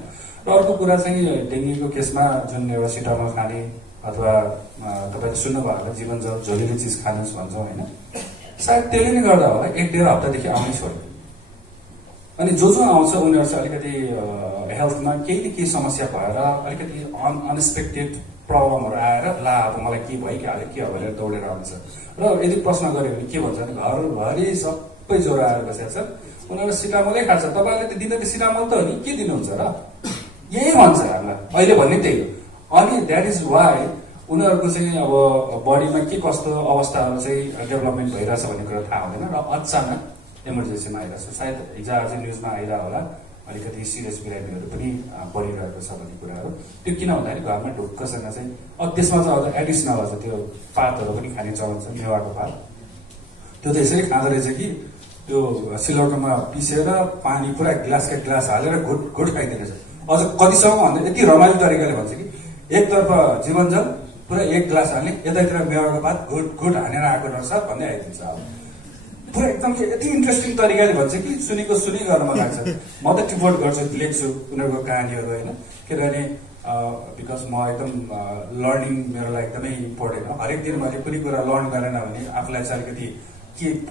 र अर्को कुरा चाहिँ डेङ्गीको केसमा जुन एउटा सिटामल खाने अथवा तपाईँले सुन्नुभयो होला जीवन झोलिलो चिज खानुहोस् भन्छौँ होइन सायद त्यसले नै गर्दा होला 1-1.5 हप्तादेखि आउनै छोड्यो अनि जो आउँछ उनीहरू चाहिँ अलिकति हेल्थमा केही न केही समस्या भएर अलिकति अनएक्सपेक्टेड प्रब्लमहरू आएर ला अब मलाई के भइहाल्यो के हो भनेर दौडेर आउँछ र यदि प्रश्न गऱ्यो भने के भन्छ भने घरभरि सबै ज्वरो आएर बसेको छ उनीहरू सिटामलै खान्छ तपाईँले त दिँदा त सिटामल त हो नि के दिनुहुन्छ र यही भन्छ हामीलाई अहिले भन्ने त्यही हो अनि द्याट इज वाइ उनीहरूको चाहिँ अब बडीमा के कस्तो अवस्थाहरू चाहिँ डेभलपमेन्ट भइरहेछ भन्ने कुरा थाहा हुँदैन र अचानक इमर्जेन्सीमा आइरहेछ सायद हिजो आज न्युजमा आइरह होला अलिकति सिरियस बिरामीहरू पनि बढिरहेको छ भन्ने कुराहरू त्यो किन भन्दाखेरि घरमा ढुक्कसँग चाहिँ अब त्यसमा चाहिँ अझ एडिसनल छ त्यो पातहरू पनि खाने चलन छ मेवाको पात त्यो त यसरी खाँदो रहेछ कि त्यो सिलौटोमा पिसेर पानी पुरा ग्लासका ग्लास हालेर घुट खाइदिरहेछ अझ कतिसम्म भन्दा यति रमाइलो तरिकाले भन्छ कि एकतर्फ जीवनजल पुरा एक ग्लास हाल्ने यतातिर मेवाको पात घुट घुट हानेर आएको रहेछ भन्दै आइदिन्छ अब पुरा एकदम यति इन्ट्रेस्टिङ तरिकाले भन्छ कि सुनेको सुनि गर्न मन लाग्छ म त टिपोट गर्छु लेख्छु उनीहरूको कहानीहरू होइन किनभने बिकज म एकदम लर्निङ मेरो लागि एकदमै इम्पोर्टेन्ट हो हरेक दिन मैले कुनै कुरा लर्न गरेन भने आफूलाई चाहिँ अलिकति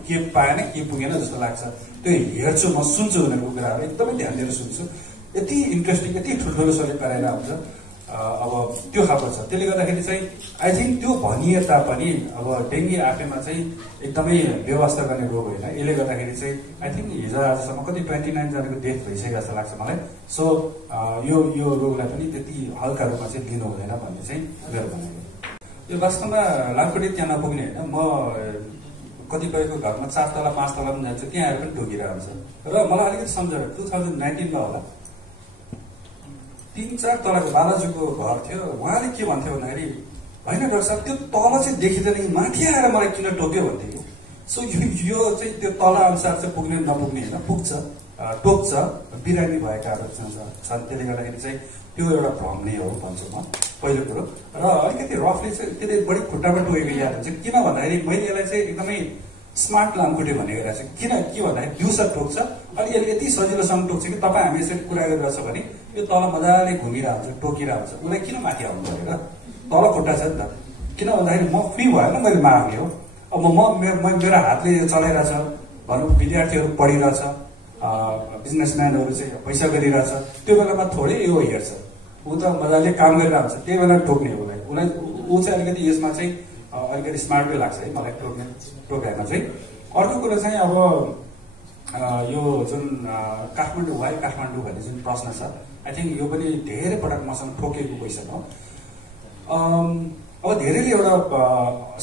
के पाएन के पुगेन जस्तो लाग्छ त्यो हेर्छु म सुन्छु उनीहरूको कुराहरू एकदमै ध्यान दिएर सुन्छु यति इन्ट्रेस्टिङ यति ठुल्ठुलो स्वरले कराएर हुन्छ अब त्यो खालको छ त्यसले गर्दाखेरि चाहिँ आई थिङ्क त्यो भनिए तापनि अब डेङ्गी आफैमा चाहिँ एकदमै व्यवस्था गर्ने रोग होइन यसले गर्दाखेरि चाहिँ आई थिङ्क हिजो आजसम्म कति 29 जनाको डेथ भइसकेको जस्तो लाग्छ मलाई सो यो रोगलाई पनि त्यति हल्का रूपमा चाहिँ लिनु हुँदैन भन्ने चाहिँ मेरो भनाइ हो यो वास्तवमा लामखुट्टे त्यहाँ नपुग्ने होइन म कतिपयको घरमा 4 तला 5 तला पनि जान्छ त्यहाँ आएर पनि टोकिरहन्छ र मलाई अलिकति सम्झेर 2019 मा होला 3-4 तलको बालाजुको घर थियो उहाँले के भन्थ्यो भन्दाखेरि होइन डाक्टर साहब त्यो तल चाहिँ देखिँदैन माथि आएर मलाई किन टोक्यो भन्थ्यो सो यो चाहिँ त्यो तल अनुसार चाहिँ पुग्ने नपुग्ने होइन पुग्छ टोक्छ बिरामी भएकाहरू छन् त्यसले गर्दाखेरि चाहिँ त्यो एउटा भ्रम नै हो भन्छु म पहिलो कुरो र अलिकति रफली चाहिँ त्यसले बढी खुट्टामा टोकेको याद हुन्छ किन भन्दाखेरि मैले यसलाई चाहिँ एकदमै स्मार्ट लामखुट्टे भनेको रहेछ किन के भन्दाखेरि दिउँसो टोक्छ अनि यसले यति सजिलोसँग टोक्छ कि तपाईँ हामी यसरी कुरा गरिरहेछ भने यो तल मजाले घुमिरहन्छ टोकिरहन्छ उसलाई किन माथि आउनु पऱ्यो र तल खुट्टा छ नि त किन भन्दाखेरि म फ्री भएन मैले माग्ने हो अब मेरो हातले चलाइरहेछ भनौँ विद्यार्थीहरू पढिरहेछ बिजनेसम्यानहरू चाहिँ पैसा गरिरहेछ त्यो बेलामा थोरै यो हेर्छ ऊ त मजाले काम गरिरहेको हुन्छ त्यही बेला टोक्ने उसलाई ऊ चाहिँ अलिकति यसमा चाहिँ अलिकति स्मार्टै लाग्छ है मलाई टोकाइमा चाहिँ अर्को कुरा चाहिँ अब यो जुन काठमाडौँ वाइ काठमाडौँ भन्ने जुन प्रश्न छ आई थिङ्क यो पनि धेरै पटक मसँग ठोकेको क्वेसन हो अब धेरैले एउटा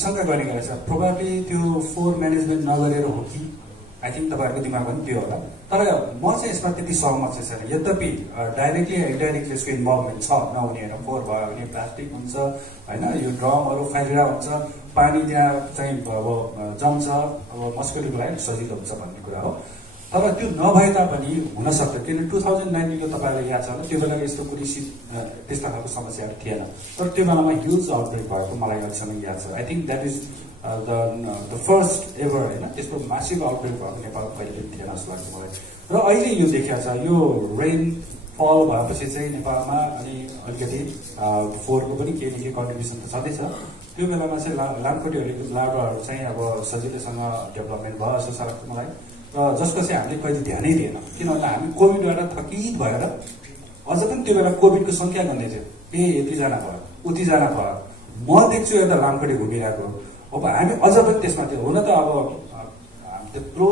शङ्का गर्ने गरेछ प्रोबाब्ली त्यो फोहोर म्यानेजमेन्ट नगरेर हो कि आई थिङ्क तपाईँहरूको दिमागमा पनि त्यो होला तर म चाहिँ यसमा त्यति सहमत चाहिँ छैन यद्यपि डाइरेक्टली इन्डाइरेक्टली यसको इन्भल्भमेन्ट छ नहुने होइन फोहोर भयो भने प्लास्टिक हुन्छ होइन यो ड्रमहरू फालिरहेको हुन्छ पानी त्यहाँ चाहिँ अब जम्छ अब मस्किटोको लागि सजिलो हुन्छ भन्ने कुरा हो तर त्यो नभए तापनि हुन सक्छ किनभने 2019 को तपाईँलाई याद छ होला त्यो बेलामा यस्तो कुनै त्यस्ता खालको समस्याहरू थिएन तर त्यो बेलामा ह्युज आउटब्रेक भएको मलाई अहिलेसम्म याद छ I think that is the first ever होइन त्यस्तो मासिक आउटब्रेक भएको नेपाल कहिले पनि थिएन जस्तो लाग्छ मलाई र अहिले यो देखिएको छ यो रेन फल भएपछि चाहिँ नेपालमा अनि अलिकति फोहोरको पनि केही न केही कन्ट्रिब्युसन त छँदैछ त्यो बेलामा चाहिँ लामखुट्टेहरूको लार्भाहरू चाहिँ अब सजिलैसँग डेभलपमेन्ट भयो जस्तो लाग्छ मलाई र जसको चाहिँ हामीले कहिले ध्यानै दिएन किनभने हामी कोभिडबाट थकित भएर अझ पनि त्यो बेला कोभिडको सङ्ख्या गर्दै थियो यतिजना भयो उतिजना भयो म देख्छु एउटा लामखुट्टे घुमिरहेको अब हामी अझ पनि त्यसमा थियो हुन त अब त्यत्रो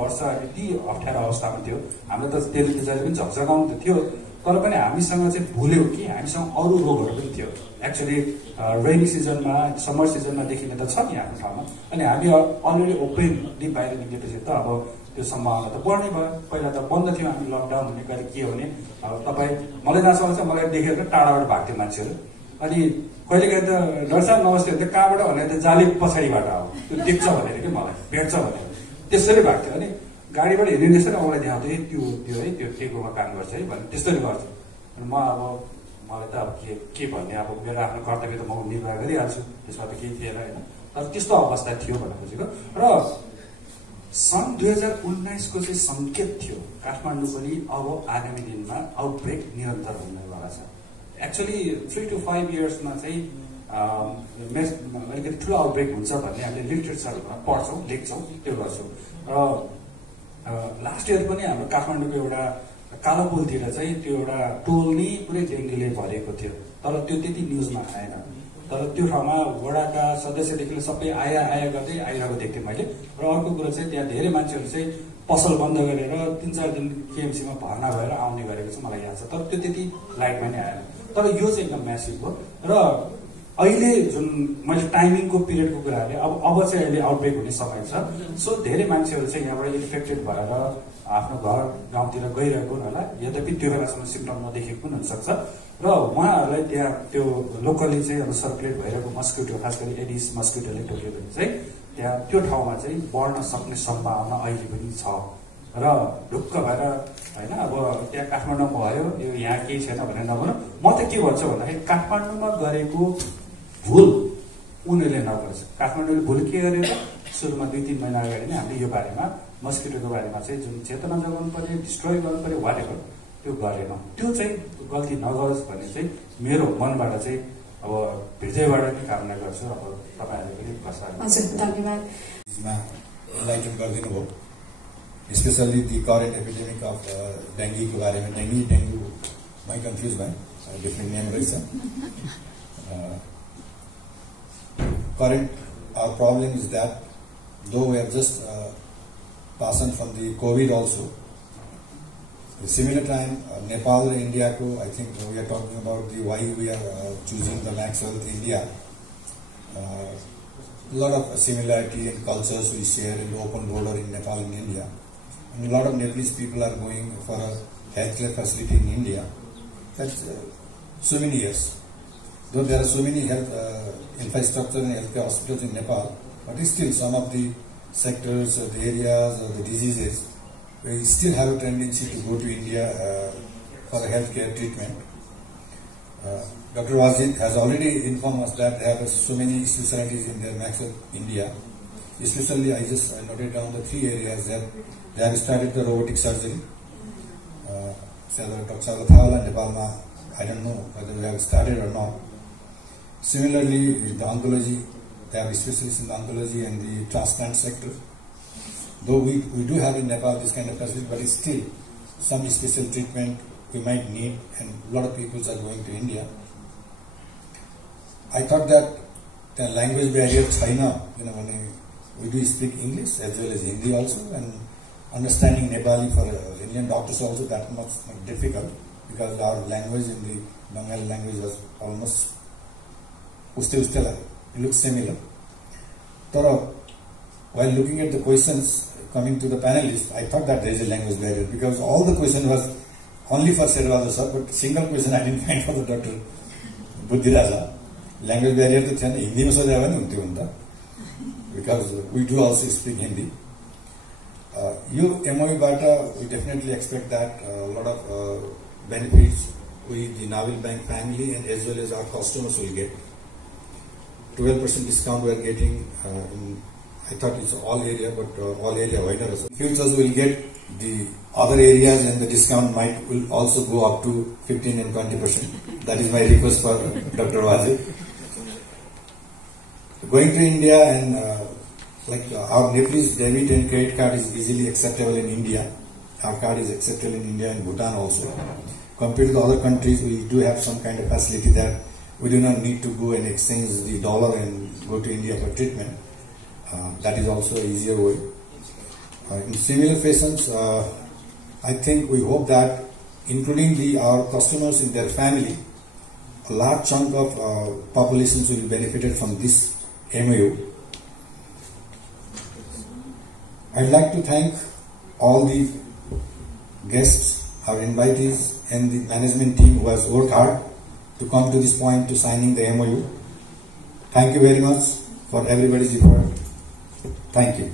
वर्ष यति अप्ठ्यारो अवस्थामा थियो हाम्रो त त्यसले जहिले पनि झकझगाउनु त थियो तर पनि हामीसँग चाहिँ भुल्यौँ कि हामीसँग अरू रोगहरू पनि थियो एक्चुअली रेनी सिजनमा समर सिजनमा देखिने त छ नि आफ्नो ठाउँमा अनि हामी अलरेडी ओपनली बाहिर निस्केपछि त अब त्यो सम्भावना त बढ्ने भयो पहिला त बन्द थियो हामी लकडाउन हुने कहिले के हुने तपाईँ मलाई जहाँसम्म चाहिँ मलाई देखेर टाढाबाट भाग्थ्यो मान्छेहरू अनि कहिले काहीँ त डरसाह नमस्ते त कहाँबाट भने त जाली पछाडिबाट अब त्यो देख्छ भनेर कि मलाई भेट्छ भनेर त्यसरी भएको थियो अनि गाडीबाट हिँडिँदैछ नि मलाई देखाउँथ्यो त्यो त्यो है त्यो केकोमा काम गर्छ है भने त्यस्तरी गर्थ्यो अनि म अब मलाई त अब के भन्ने अब मेरो आफ्नो कर्तव्य त म निर्वाह गरिहाल्छु त्यसमा त केही थिएन होइन तर त्यस्तो अवस्था थियो भन्न खोजेको र सन् 2019 को चाहिँ सङ्केत थियो काठमाडौँ पनि अब आगामी दिनमा आउटब्रेक निरन्तर हुनेवाला छ एक्चुअली 3 to 5 इयर्समा चाहिँ अलिकति ठुलो आउटब्रेक हुन्छ भन्ने हामीले लिटरेचरमा पढ्छौँ लेख्छौँ त्यो गर्छौँ र लास्ट इयर पनि हाम्रो काठमाडौँको एउटा कालोपुलतिर चाहिँ त्यो एउटा टोल नै पुरै डेङ्गुले भरेको थियो तर त्यो त्यति न्युजमा आएन तर त्यो ठाउँमा वडाका सदस्यदेखि सबै आया गर्दै आइरहेको देख्थेँ मैले र अर्को कुरो चाहिँ त्यहाँ धेरै मान्छेहरू चाहिँ पसल बन्द गरेर 3-4 दिन केएमसीमा भर्ना भएर आउने गरेको चाहिँ मलाई याद छ तर त्यो त्यति लाइटमा नै आएन तर यो चाहिँ एकदम म्यासिभ हो र अहिले जुन मैले टाइमिङको पिरियडको कुराहरूले अब चाहिँ अहिले आउटब्रेक हुने समय छ सो धेरै मान्छेहरू चाहिँ यहाँबाट इन्फेक्टेड भएर आफ्नो घर गाउँतिर गइरहेको होला यद्यपि त्यो बेलासम्म सिम्टम नदेखेको पनि हुनसक्छ र उहाँहरूलाई त्यहाँ त्यो लोकली चाहिँ अब सर्कुलेट भइरहेको मस्किटो खास गरी एडिस मस्किटोले टोक्यो भने चाहिँ त्यहाँ त्यो ठाउँमा चाहिँ बढ्न सक्ने सम्भावना अहिले पनि छ र ढुक्क भएर होइन अब त्यहाँ काठमाडौँमा भयो यो यहाँ केही छैन भनेर नभनौँ। म त के भन्छु भन्दाखेरि काठमाडौँमा गरेको भुल उनीहरूले नगर्छ। काठमाडौँले भुल के गरेर सुरुमा 2-3 महिना अगाडि नै हामीले यो बारेमा मस्किटोको बारेमा चाहिँ जुन चेतना जगाउनु पर्यो, डिस्ट्रोय गर्नु पर्यो, वाटेभर त्यो गरेनौँ। त्यो चाहिँ गल्ती नगरोस् भन्ने चाहिँ मेरो मनबाट चाहिँ अब हृदयबाट नै कामना गर्छु। अब तपाईँहरूले पनि प्रसार धन्यवाद। इन्लाइटन गरिदिनु भयो, specially the current epidemic of डेङ्गीको बारेमा। डेङ्गीमै कन्फ्युज भएँ, डिफ्रेन्ट नेम रहेछ। Current, our problem is that though we have just passed on from the COVID also, the similar time Nepal and India ko, I think we are talking about the why we are choosing the Max Health India. A lot of similarity in cultures we share in the open border in Nepal and India, and a lot of Nepalese people are going for a healthcare facility in India. That's so many years. Though there are so many health infrastructure and healthcare hospitals in Nepal, but still some of the sectors or the areas or the diseases, we still have a tendency to go to India for a healthcare treatment. Dr. Wajid has already informed us that there are so many specialties in their Max Health India. Especially, I just noted down the 3 areas that they have started the robotic surgery. Dr. Nepal, I don't know whether they have started or not. Similarly, with the oncology, they have specialists in the oncology and the transplant sector. Though we do have in Nepal this kind of facility, but still some special treatment we might need, and a lot of people are going to India. I thought that the language barrier China, when we do speak English as well as Hindi also, and understanding Nepali for Indian doctors also that much difficult, because our language in the Bengali language was almost it looks similar. But while looking at the questions coming to the panelists, I thought that there is a language barrier, because all the question was only for Sher Bahadur sir, but single question I didn't find for the Dr. Buddhiraja. Language barrier to Hindi because we do also speak Hindi. MOU Bata, we definitely expect that a lot of benefits we, the Naval Bank family, and as well as our customers will get. 12% discount we are getting I thought it's all area, but all area wider also. Futures will get the other areas, and the discount will also go up to 15 and 20%. That is my request for Dr. Wajid. Going to India, and our Nepalese debit and credit card is easily acceptable in India. Our card is acceptable in India and Bhutan also. Compared to the other countries, we do have some kind of facility that we do not need to go and exchange the dollar and go to India for treatment. That is also an easier way. In similar fashions, I think we hope that, including our customers in their family, a large chunk of populations will be benefited from this MOU. I'd like to thank all the guests, our invitees, and the management team who has worked hard to come to this point to signing the MOU. Thank you very much for everybody's effort. Thank you.